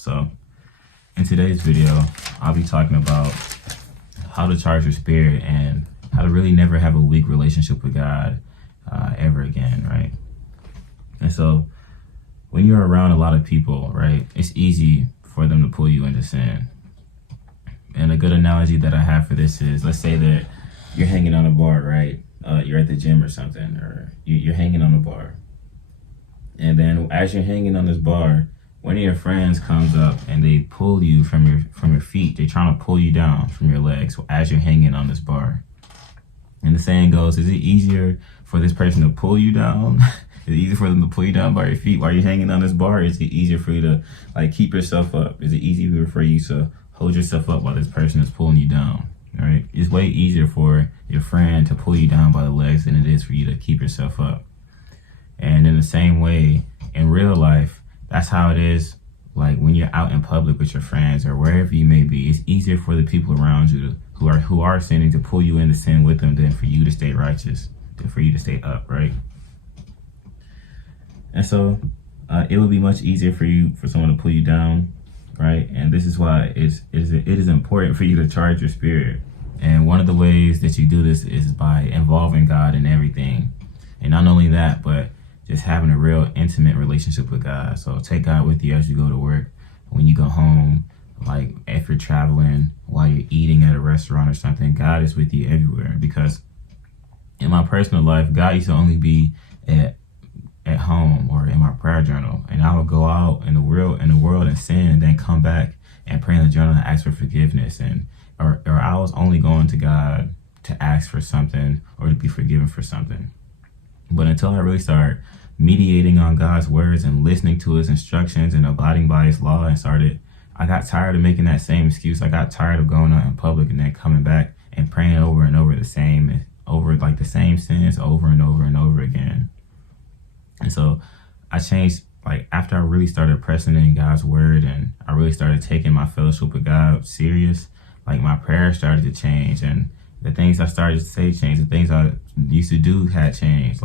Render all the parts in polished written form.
So in today's video, I'll be talking about how to charge your spirit and how to really never have a weak relationship with God ever again, right? And so when you're around a lot of people, right, it's easy for them to pull you into sin. And a good analogy that I have for this is, let's say that you're hanging on a bar, right? You're at the gym or something, or you're hanging on a bar. And then as you're hanging on this bar, one of your friends comes up and they pull you from your feet. They're trying to pull you down from your legs as you're hanging on this bar. And the saying goes, is it easier for this person to pull you down? Is it easier for them to pull you down by your feet while you're hanging on this bar? Or is it easier for you to keep yourself up? Is it easier for you to hold yourself up while this person is pulling you down? All right, it's way easier for your friend to pull you down by the legs than it is for you to keep yourself up. And in the same way, in real life, that's how it is. Like when you're out in public with your friends or wherever you may be, it's easier for the people around you who are sinning to pull you into sin with them than for you to stay righteous, than for you to stay up, right? And so it would be much easier for someone to pull you down, right? And this is why it is important for you to charge your spirit. And one of the ways that you do this is by involving God in everything. And not only that, but just having a real intimate relationship with God. So take God with you as you go to work, when you go home, like if you're traveling, while you're eating at a restaurant or something, God is with you everywhere. Because in my personal life, God used to only be at home or in my prayer journal, and I would go out in the world and sin, and then come back and pray in the journal and ask for forgiveness, or I was only going to God to ask for something or to be forgiven for something. But until I really started mediating on God's words and listening to his instructions and abiding by his law, I got tired of making that same excuse. I got tired of going out in public and then coming back and praying over and over the same sins over and over and over again. And so I changed, after I really started pressing in God's word and I really started taking my fellowship with God serious, my prayers started to change, and the things I started to say changed. The things I used to do had changed.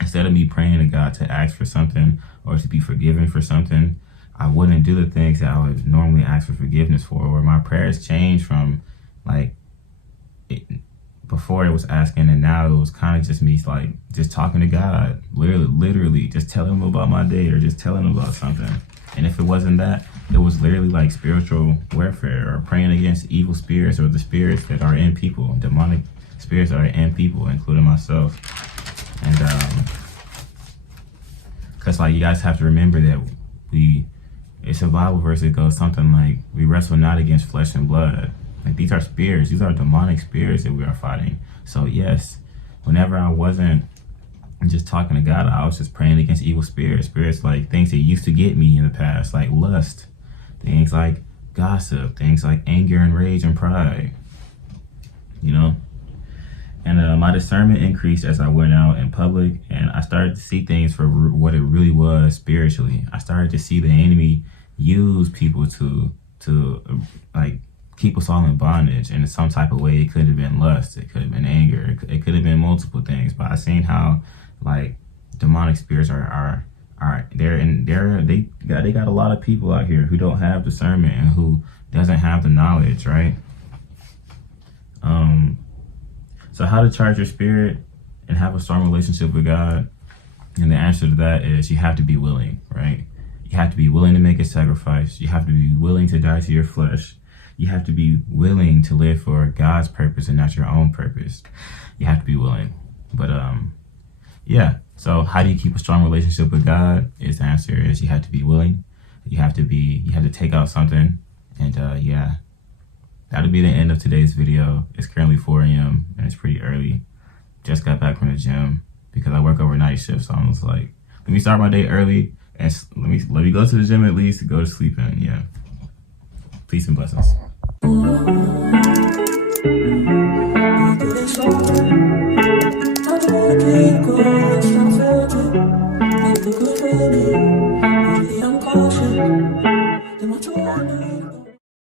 Instead of me praying to God to ask for something or to be forgiven for something, I wouldn't do the things that I would normally ask for forgiveness for. Or my prayers changed from before it was asking, and now it was kind of just me just talking to God, literally just telling him about my day or just telling him about something. And if it wasn't that, it was literally spiritual warfare or praying against evil spirits or the spirits that are in people, demonic spirits that are in people, including myself. And because you guys have to remember that it's a Bible verse that goes something like, we wrestle not against flesh and blood. These are spirits, these are demonic spirits that we are fighting. So yes, whenever I wasn't just talking to God, I was just praying against evil spirits like things that used to get me in the past, like lust, things like gossip, things like anger and rage and pride, And my discernment increased as I went out in public, and I started to see things for what it really was spiritually. I started to see the enemy use people to keep us all in bondage in some type of way. It could have been lust, it could have been anger, it could have been multiple things. But I seen how demonic spirits are they got a lot of people out here who don't have discernment and who doesn't have the knowledge, right? So how to charge your spirit and have a strong relationship with God? And the answer to that is you have to be willing, right? You have to be willing to make a sacrifice. You have to be willing to die to your flesh. You have to be willing to live for God's purpose and not your own purpose. You have to be willing. But yeah. So how do you keep a strong relationship with God? The answer is you have to be willing. You have to take out something. And yeah. That'll be the end of today's video. It's currently 4 a.m. and it's pretty early. Just got back from the gym because I work overnight shifts. So I was like, let me start my day early and let me go to the gym at least to go to sleep in. Yeah. Peace and blessings.